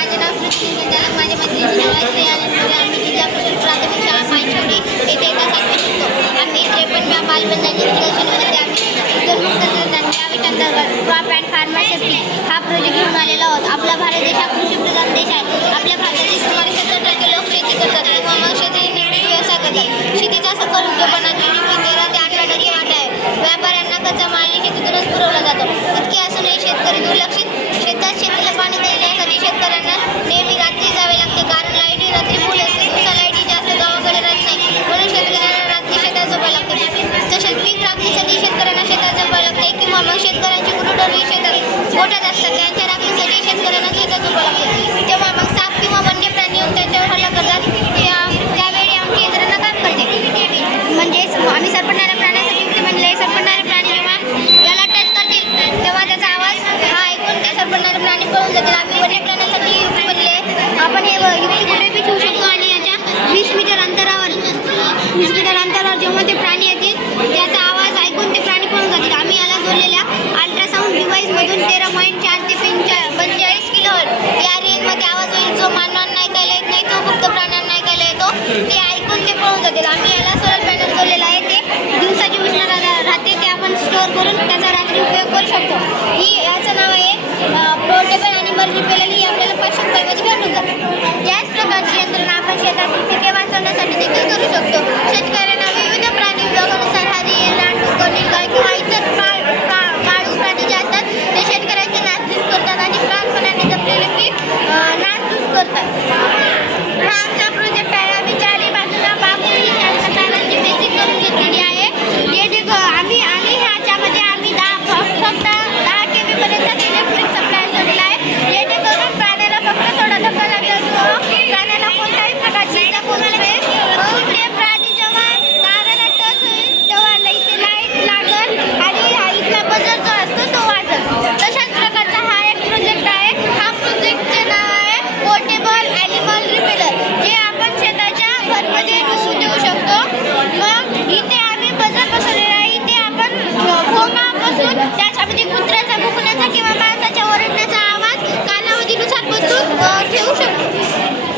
माझे नाव श्रुती संचालक, माझ्या मैत्रिणीचे नाव आहे श्रेया रणपुरे. आम्ही जिल्हा परिषद प्राथमिक शाळा पायछवडे येथे एका 7वी शिकतो. आम्ही 53व्या बालबंधाची प्रदर्शनामध्ये आम्ही उदयोन्मुख तंत्रज्ञान अंतर्गत क्रॉप अँड फार्मर सेफ्टी हा प्रोजेक्ट घेऊन आलेला आहोत. आपला भारत देश हा कृषीप्रधान देश आहे. आपल्या भारतातील सुमारे 70% लोक शेती करतात किंवा मग शेती निगडीत व्यवसाय करतात. शेतीचा सकल उद्योगपणात GDP 13 ते 18% वाटा आहे. व्यापाऱ्यांना कच्चा माल शेतीतूनच पुरवला जातो. इतके असूनही शेतकरी दुर्लक्षित. शेतात शेतीला पाणी देण्यासाठी शेतकऱ्यांना नेहमी रात्री जावे लागते, कारण लाईटी रात्री फुल असते. दिवसा लाईटी जास्त गावाकडे राहत नाही, म्हणून शेतकऱ्यांना रात्री शेतात झोपायला लागते. तसेच पीक राखणीसाठी शेतकऱ्यांना शेतात झोपायला लागते किंवा मग शेतकऱ्यांची गुरुढोरे शेतात गोठ्यात असतात, त्यांच्या राखणीसाठी शेतकऱ्यांना शेतात झोपायला लागते. तेव्हा मग साप किंवा वन्य प्राणी येऊन त्यांच्यावर हल्ला करतात. त्यावेळी आमची यंत्रणा काम करते. म्हणजेच आम्ही सरपटणाऱ्या प्राण्यासाठी युक्ती म्हणले, सरपटणारे प्राणी जेव्हा याला टच करतील तेव्हा त्याचा आवाज हा ऐकून ते सरपटणारे प्राणी पळून जातील. आम्ही वन्य प्राण्यासाठी युक्ती म्हणले, आपण हे युक्ती कुठे बी ठेवू शकतो आणि याच्या 20 मीटर अंतरावर जेव्हा ते प्राणी येतील त्याचा आवाज ऐकून ते प्राणी पळून जातील. आम्ही याला जोडलेल्या अल्ट्रासाऊंड डिव्हाइसमधून 13.4 ते 42 किलोहर्ट्झ या रेंजमध्ये आवाज होईल, जो मानवांना ऐकायला येत नाही, तो फक्त प्राण्यांना ऐकायला येतो. ते ऐकून ते पळून जातील. आम्ही याला सोलर पॅनल जोडलेला आहे. ते दिवसाची उष्णता राहते, ते आपण स्टोअर करून त्याचा रात्री उपयोग करू शकतो. याचं नाव आहे पोर्टेबल ॲनिमल रिपेलर. ही आपल्याला 500 रुपयामध्ये भेटून जाते. याच प्रकारची यंत्रणा आपण शेतातील पिके वाचवण्यासाठी देखील करू शकतो. शेतकऱ्यांना विविध प्राणी विभागानुसार हरिण, रानडुक्कर, नीलगाय किंवा इतर पाळीव प्राणी जे असतात ते शेतकऱ्यांची नासधूस करतात आणि प्राणपणाने जपलेले पीक नासधूस करतात. हा आमचा प्रोजेक्ट आहे. आम्ही चारही बाजूला बांबूची तारांची बेसिक करून घेतलेली आहे. आणि ह्याच्यामध्ये आम्ही फक्त 10 kV पर्यंत इलेक्ट्रिक सप्लाय जोडलेला आहे, जेणेकरून प्राण्याला फक्त थोडा धक्का लागला किंवा प्राण्याला कोणत्याही प्रकारची इजा पोहोचू नये. ते प्राणी जेव्हा ताराला टच होईल तेव्हा इथे लाईट लागेल आणि इथला बजर जो असतो तो वाजेल. तशाच प्रकारचा हा एक प्रोजेक्ट आहे. हा प्रोजेक्टचे नाव आहे पोर्टेबल ॲनिमल रिपेलर, जे आपण शेताच्या घरमध्ये देऊ शकतो. मग इथे आम्ही बजर बसवलेला आहे. इथे आपण भोंगा बसून त्याच्यामध्ये